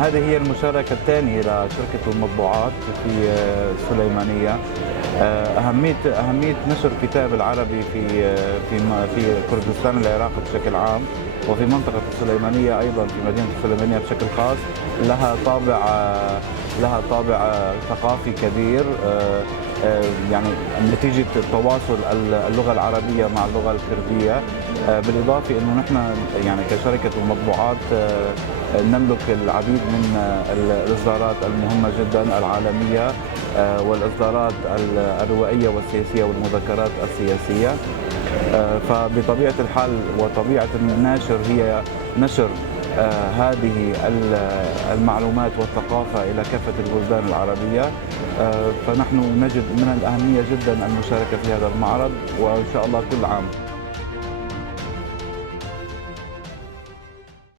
هذه هي المشاركة الثانية لشركة المطبوعات في السليمانية. أهمية نشر الكتاب العربي في كردستان العراق بشكل عام، وفي منطقة السليمانية أيضا، في مدينة السليمانية بشكل خاص، لها طابع ثقافي كبير. يعني نتيجة تواصل اللغة العربية مع اللغة الكردية. بالإضافة أنه نحن يعني كشركة المطبوعات نملك العديد من الإصدارات المهمة جدا العالمية، والإصدارات الروائية والسياسية والمذكرات السياسية. فبطبيعة الحال وطبيعة الناشر هي نشر هذه المعلومات والثقافة إلى كافة البلدان العربية. فنحن نجد من الأهمية جدا المشاركة في هذا المعرض، وإن شاء الله كل عام.